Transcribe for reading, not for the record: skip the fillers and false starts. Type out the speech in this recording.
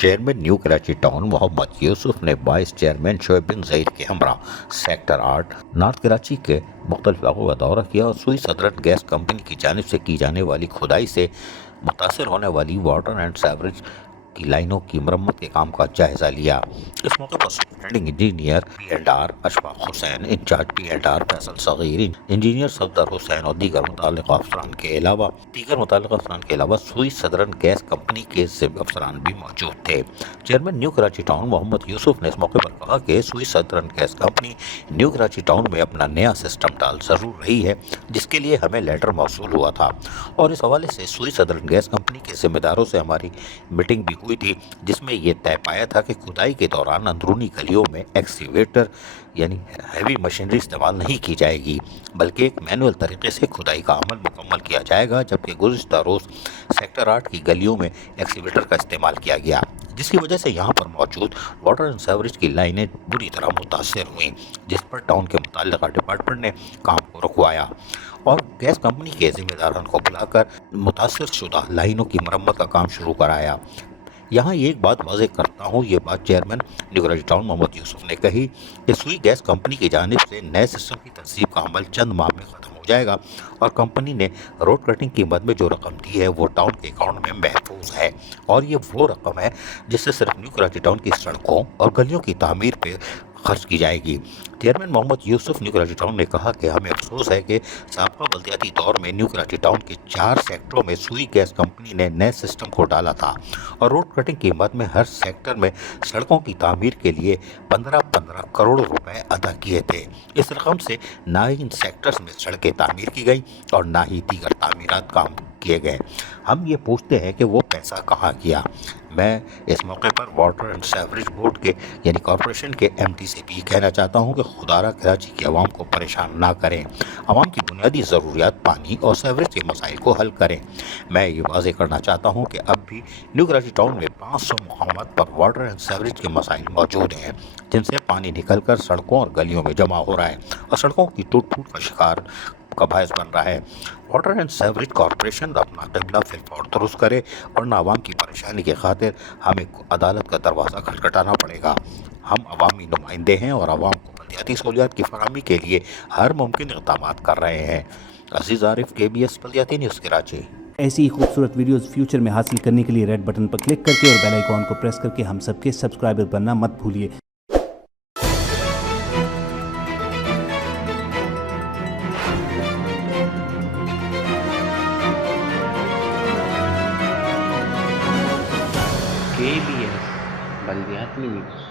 Chairman New Karachi town Mohammad Yousuf ने vice chairman Shoaib bin Zaeed के हमरा सेक्टर 8 नॉर्थ कराची के मुख्तलिफ इलाकों का दौरा किया और सुई सदरन गैस कंपनी की जानिब से की जाने वाली खुदाई से मुतासर होने वाली वाटर एंड सेवरेज की लाइनों की मरम्मत के काम का जायजा लिया। इस मौके पर superintending engineer PLR Ashfaq Hussain, incharge PLR Faisal Saghir, engineer Safdar Hussain और दीगर मुतल्लिक़ अफसरान के अलावा सुई सदरन गैस कंपनी के अफसरान भी मौजूद थे। Chairman New Karachi town Mohammad Yousuf ने इस मौके पर कहा कि Sui southern gas company New Karachi town में अपना नया सिस्टम डाल ज़रूर रही है, जिसके लिए हमें लेटर मौसूल हुआ था और इस हवाले से सुई सदरन गैस कंपनी के जिम्मेदारों से हमारी मीटिंग भी हुई थी, जिसमें यह तय पाया था कि खुदाई के दौरान अंदरूनी गलियों में एक्सीवेटर यानी हैवी मशीनरी इस्तेमाल नहीं की जाएगी, बल्कि एक मैनुअल तरीके से खुदाई का अमल मुकम्मल किया जाएगा। जबकि गुज़िश्ता रोज़ सेक्टर 8 की गलियों में एक्सीवेटर का इस्तेमाल किया गया, जिसकी वजह से यहाँ पर मौजूद वाटर एंड सेवरेज की लाइनें बुरी तरह मुतासर हुई, जिस पर टाउन के मुताल्लिक़ा डिपार्टमेंट ने काम को रुकवाया और गैस कंपनी के जिम्मेदारान को बुलाकर मुतासर शुदा लाइनों की मरम्मत का काम शुरू कराया। यहाँ एक बात वाज़ेह करता हूँ, ये बात chairman New Karachi town Mohammad Yousuf ने कही कि सुई गैस कंपनी की जानिब से नए सिस्टम की तनसीब का अमल चंद माह में ख़त्म हो जाएगा और कंपनी ने रोड कटिंग की मद में जो रकम दी है वो टाउन के अकाउंट में महफूज है और ये वो रकम है जिससे सिर्फ न्यू कराची टाउन की सड़कों और गलियों की तामीर पे खर्च की जाएगी। Chairman Mohammad Yousuf New Karachi town ने कहा कि हमें अफसोस है कि साबका बल्दियाती दौर में न्यू कराची टाउन के 4 सेक्टरों में सुई गैस कंपनी ने नए सिस्टम को डाला था और रोड कटिंग की मद में हर सेक्टर में सड़कों की तामीर के लिए 15-15 करोड़ रुपए अदा किए थे। इस रकम से ना ही इन सेक्टर्स में सड़कें तामीर की गई और ना ही दीगर तामीरात काम किए गए। हम ये पूछते हैं कि वो पैसा कहाँ गया। मैं इस मौके पर वाटर एंड सेवरेज बोर्ड के यानी कॉरपोरेशन के MD से भी कहना चाहता हूँ कि खुदारा कराची की आवाम को परेशान ना करें, आवाम की बुनियादी ज़रूरियात पानी और सेवरेज के मसाइल को हल करें। मैं ये वाज़ेह करना चाहता हूँ कि अब भी न्यू कराची टाउन में 500 मुकामात पर वाटर एंड सेवरेज के मसाइल मौजूद हैं, जिनसे पानी निकल कर सड़कों और गलियों में जमा हो रहा है और सड़कों की टूट फूट का शिकार का बायस बन रहा है। वाटर एंड सेवरेज कॉरपोरेशन अपना क़िबला फिलफौर दुरुस्त करे और न आवाम की परेशानी के खातिर हमें अदालत का दरवाज़ा खटखटाना पड़ेगा। हम अवामी नुमाइंदे हैं और आवाम को बल्दियाती सहूलियात की फराहमी के लिए हर मुमकिन इक़दाम कर रहे हैं। अज़ीज़ आरिफ, KBS बल्दियाती न्यूज़ कराची। ऐसी ही खूबसूरत वीडियोस फ्यूचर में हासिल करने के लिए रेड बटन पर क्लिक करके और बेल आइकॉन को प्रेस करके हम सबके सब्सक्राइबर बनना मत भूलिए। KBS बल्दियाती न्यूज़।